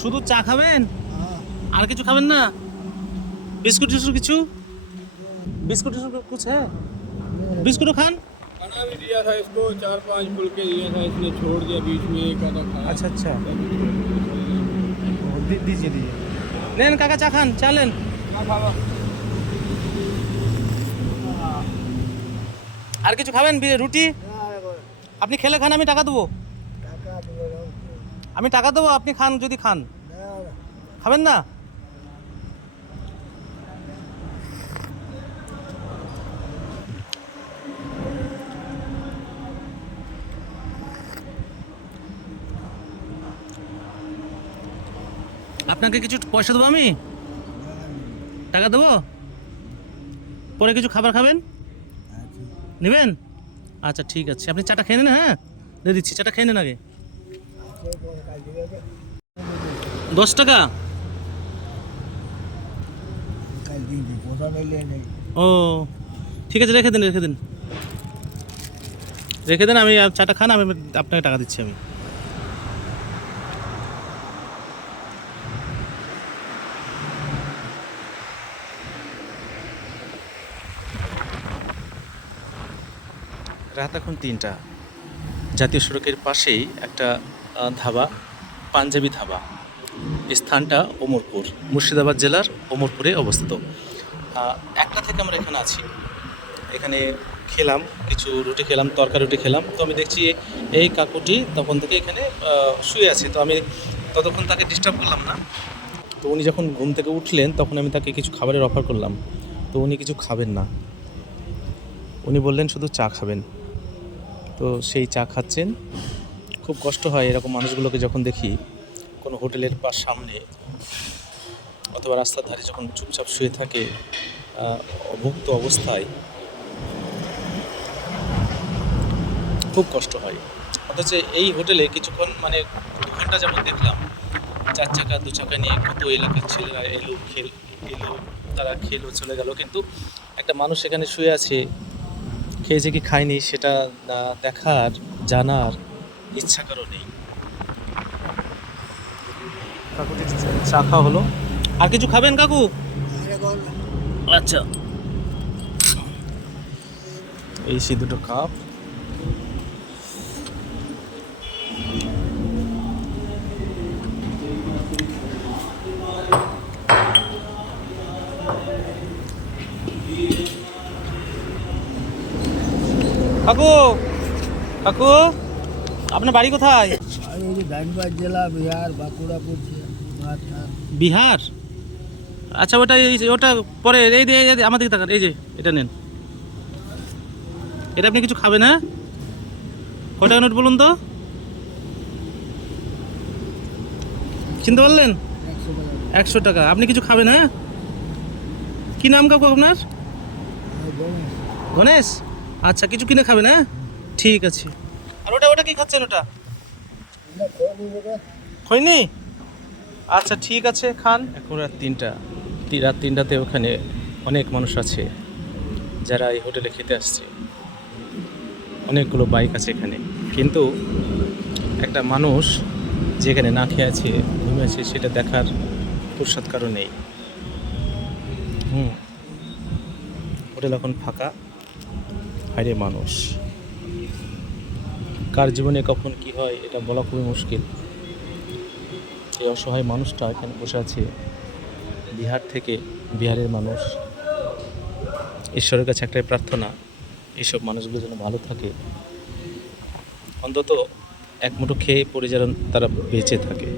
শুধু চা খাবেন? আর কিছু খাবেন না? बिस्कुट टिस्कुट কিছু? बिस्कुट टिस्कुट कुछ है? बिस्कुट खान? खाना भी दिया था इसको, 4-5 फुलके दिया था, इसने छोड़ दिया बीच में, एक आधा खाया। अच्छा अच्छा दीजिए दीजिए लेन काका चा खान चा लेन আর কিছু খাবেন রুটি আপনি খেলে খান আমি টাকা দেবো আপনি খান যদি খান খাবেন না আপনাকে কিছু পয়সা দেবো আমি টাকা দেবো পরে কিছু খাবার খাবেন নেবেন আচ্ছা ঠিক আছে আপনি চাটা খেয়ে নেন হ্যাঁ দিয়ে দিচ্ছি চাটা খেয়ে নেন আগে 10 টাকা ও ঠিক আছে রেখে দেন আমি চাটা খান আমি আপনাকে টাকা দিচ্ছি আমি রাত এখন 3টা জাতীয় সড়কের পাশেই একটা ধাবা পাঞ্জাবি ধাবা স্থানটা ওমরপুর মুর্শিদাবাদ জেলার ওমরপুরে অবস্থিত 1টা থেকে আমরা এখানে আছি এখানে খেলাম কিছু রুটি খেলাম তরকারি রুটি খেলাম তো আমি দেখছি এই কাকুটি তখন থেকে এখানে শুয়ে আছে তো আমি ততক্ষণ তাকে ডিস্টার্ব করলাম না তো উনি যখন ঘুম থেকে উঠলেন তখন আমি তাকে কিছু খাবারের অফার করলাম তো উনি কিছু খাবেন না উনি বললেন শুধু চা খাবেন তো সেই চা খাচ্ছেন খুব কষ্ট হয় এরকম মানুষগুলোকে যখন দেখি কোনো হোটেলের সামনে অথবা রাস্তার ধারে যখন চুপচাপ শুয়ে থাকে অভুক্ত অবস্থায় খুব কষ্ট হয় অথচ এই হোটেলে কিছুক্ষণ মানে 2 ঘন্টা যেমন দেখলাম 4 চাকা 2 চাকা নিয়ে কত এলাকার ছেলেরা এলো তারা খেলো চলে গেল কিন্তু একটা মানুষ এখানে শুয়ে আছে খেয়েছে কি খায়নি সেটা দেখার জানার ইচ্ছা কারো নেই কাকুটি চা খাওয়া হলো আর কিছু খাবেন কাকু আচ্ছা এই সে 2টো কাপ কাকু কাকু আপনার বাড়ি কোথায় ধানবাদ জেলা বিহার বাঁকুড়া বিহার আচ্ছা ওটা পরে এই আমার দিকে তাকান এই যে এটা নেন এটা আপনি কিছু খাবেন হ্যাঁ কয় টাকা নোট বলুন তো চিনতে পারলেন 100 টাকা আপনি কিছু খাবেন হ্যাঁ কি নাম কাকু আপনার গণেশ আচ্ছা কিছু কিনে খাবেন হ্যাঁ ঠিক আছে আর ওটা কি খাচ্ছেন ওটা খৈনি আচ্ছা ঠিক আছে খান এখন রাত 3টাতে ওখানে অনেক মানুষ আছে যারা এই হোটেলে খেতে আসছে অনেকগুলো বাইক আছে এখানে কিন্তু একটা মানুষ যেখানে না খেয়ে আছে ঘুমে আছে সেটা দেখার ফুরসত কারো নেই হোটেল এখন ফাঁকা হায়রে মানুষ কার জীবনে কখন কি হয় এটা বলা খুবই মুশকিল এই অসহায় মানুষটা এখানে বসে আছে বিহারের মানুষ ঈশ্বরের কাছে একটাই প্রার্থনা এইসব মানুষগুলো যেন ভালো থাকে অন্তত এক মুঠো খেয়ে পরে যেন তারা বেঁচে থাকে